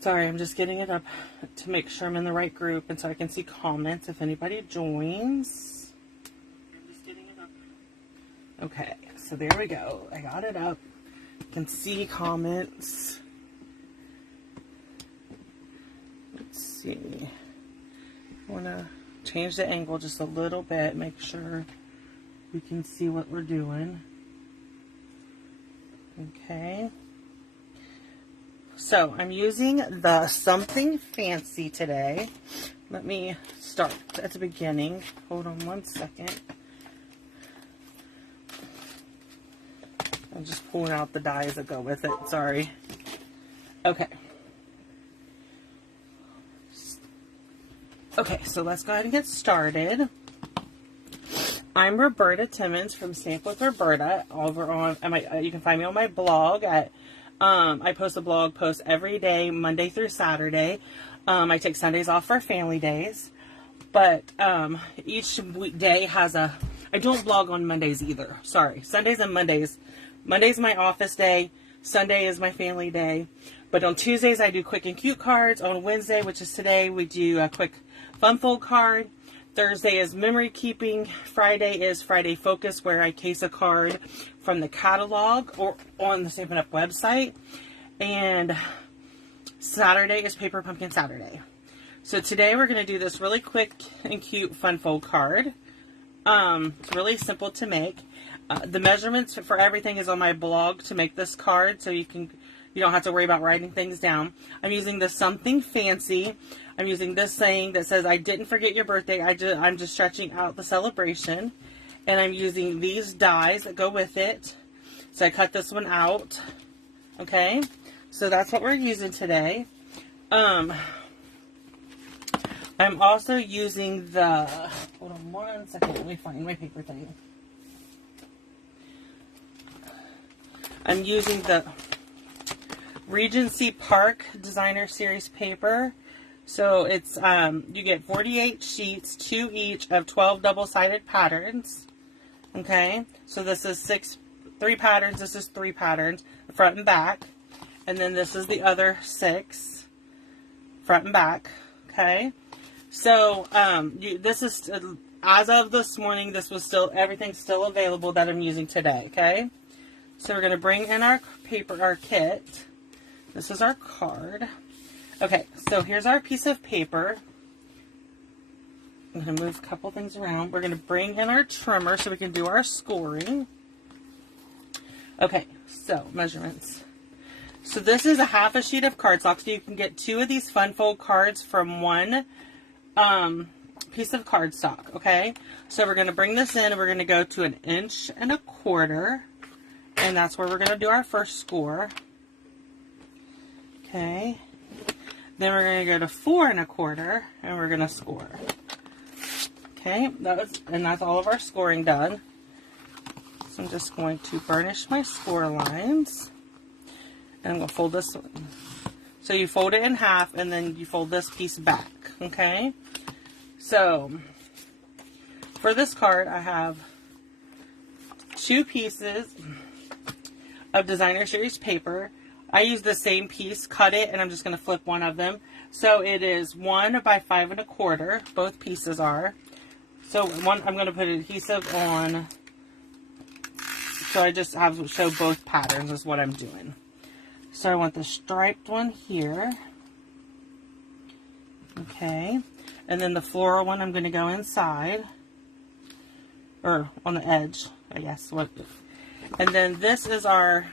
Sorry, I'm just getting it up to make sure I'm in the right group and so I can see comments if anybody joins. I'm just getting it up. Okay, so there we go. I got it up. You can see comments. Let's see. I want to change the angle just a little bit, make sure we can see what we're doing. Okay. So I'm using the Something Fancy today. Let me start at the beginning. Hold on one second. I'm just pulling out the dies that go with it. Sorry. Okay. Okay, so let's go ahead and get started. I'm Roberta Timmons from Stamp with Roberta. Over on you can find me on my blog at I post a blog post every day, Monday through Saturday. I take Sundays off for family days, but each weekday has a. I don't blog on Mondays either. Sorry, Sundays and Mondays. Monday's my office day. Sunday is my family day. But on Tuesdays I do quick and cute cards. On Wednesday, which is today, we do a quick fun fold card. Thursday is memory keeping. Friday is Friday Focus, where I case a card from the catalog or on the Stampin' Up! Website. And Saturday is Paper Pumpkin Saturday. So today we're going to do this really quick and cute fun fold card. It's really simple to make. The measurements for everything is on my blog to make this card, so you don't have to worry about writing things down. I'm using the Something Fancy. I'm using this saying that says, I didn't forget your birthday. I'm just stretching out the celebration. And I'm using these dies that go with it. So I cut this one out. Okay. So that's what we're using today. I'm also using the, hold on one second. Let me find my paper thing. I'm using the Regency Park Designer Series paper. So it's, you get 48 sheets, 2 each of 12 double-sided patterns. Okay, so this is 3 patterns, this is 3 patterns, front and back. And then this is the other 6, front and back. Okay, so this is, as of this morning, this was still, everything's still available that I'm using today. Okay, so we're going to bring in our paper, our kit. This is our card. Okay, so here's our piece of paper. I'm going to move a couple things around. We're going to bring in our trimmer so we can do our scoring. Okay, so measurements. So this is a half a sheet of cardstock. So you can get 2 of these fun fold cards from one piece of cardstock. Okay, so we're going to bring this in and we're going to go to 1 1/4 inches. And that's where we're going to do our first score. Okay. Then we're going to go to 4 1/4 and we're going to score. Okay, that's all of our scoring done. So I'm just going to burnish my score lines. And I'm going to fold this one. So you fold it in half and then you fold this piece back. Okay, so for this card I have 2 pieces of Designer Series paper. I use the same piece, cut it, and I'm just going to flip one of them. So it is 1 by 5 1/4. Both pieces are. So one, I'm going to put adhesive on. So I just have to show both patterns is what I'm doing. So I want the striped one here. Okay. And then the floral one I'm going to go inside. Or on the edge, I guess. And then this is our,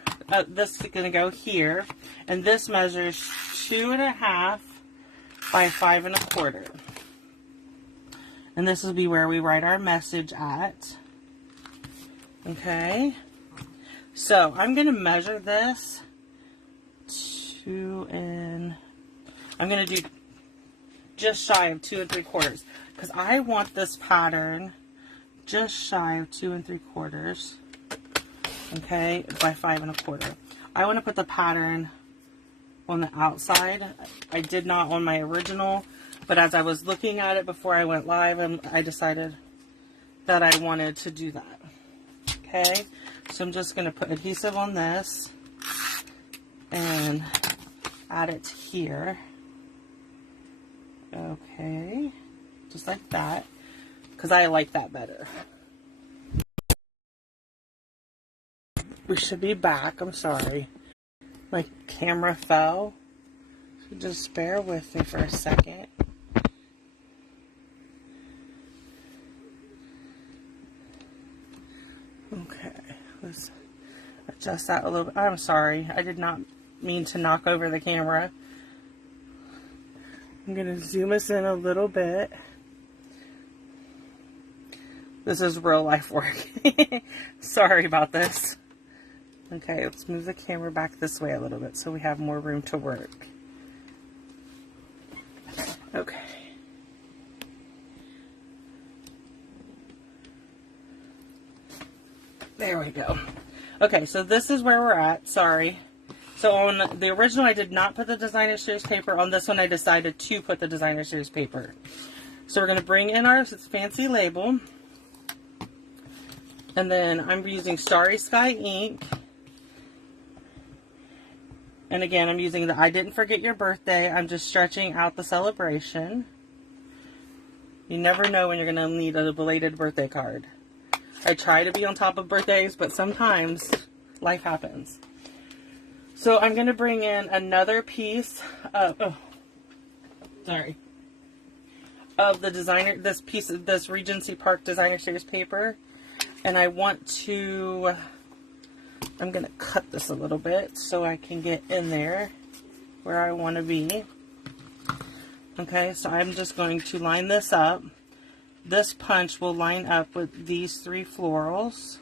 this is going to go here. And this measures 2.5 by 5 1/4. And this will be where we write our message at. Okay. So I'm going to measure this I'm going to do just shy of 2 3/4 because I want this pattern just shy of 2 3/4. Okay, by 5 1/4. I want to put the pattern on the outside. I did not on my original, but as I was looking at it before I went live, I decided that I wanted to do that. Okay, so I'm just going to put adhesive on this and add it here. Okay, just like that, because I like that better. We should be back. I'm sorry. My camera fell. So just bear with me for a second. Okay, let's adjust that a little bit. I'm sorry. I did not mean to knock over the camera. I'm going to zoom us in a little bit. This is real life work. Sorry about this. Okay, let's move the camera back this way a little bit so we have more room to work. Okay. There we go. Okay, so this is where we're at. Sorry. So on the original, I did not put the designer series paper. On this one, I decided to put the designer series paper. So we're going to bring in our fancy label. And then I'm using Starry Sky ink. And again, I'm using the I Didn't Forget Your Birthday. I'm just stretching out the celebration. You never know when you're going to need a belated birthday card. I try to be on top of birthdays, but sometimes life happens. So I'm going to bring in another piece of, of the designer, this piece of this Regency Park Designer Series paper. And I want to, I'm going to cut this a little bit so I can get in there where I want to be. Okay, so I'm just going to line this up. This punch will line up with these three florals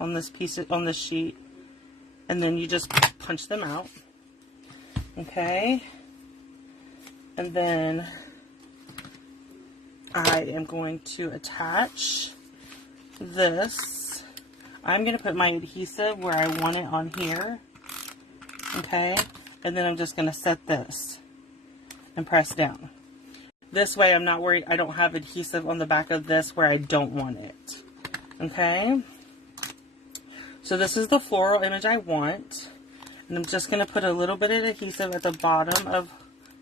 on this piece, on this sheet. And then you just punch them out. Okay. And then I am going to attach this. I'm going to put my adhesive where I want it on here. Okay. And then I'm just going to set this and press down. This way I'm not worried I don't have adhesive on the back of this where I don't want it. Okay. So this is the floral image I want. And I'm just going to put a little bit of adhesive at the bottom of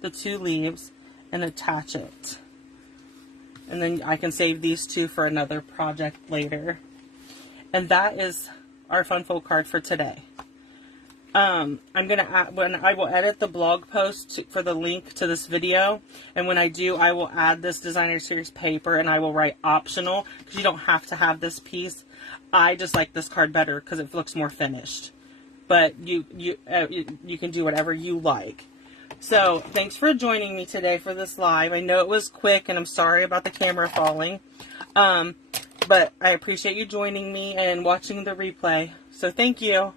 the two leaves and attach it. And then I can save these two for another project later. And that is our fun fold card for today. I'm going to add, when I will edit the blog post for the link to this video, and when I do, I will add this designer series paper and I will write optional, because you don't have to have this piece. I just like this card better because it looks more finished. But you can do whatever you like. So thanks for joining me today for this live. I know it was quick and I'm sorry about the camera falling. But I appreciate you joining me and watching the replay. So thank you.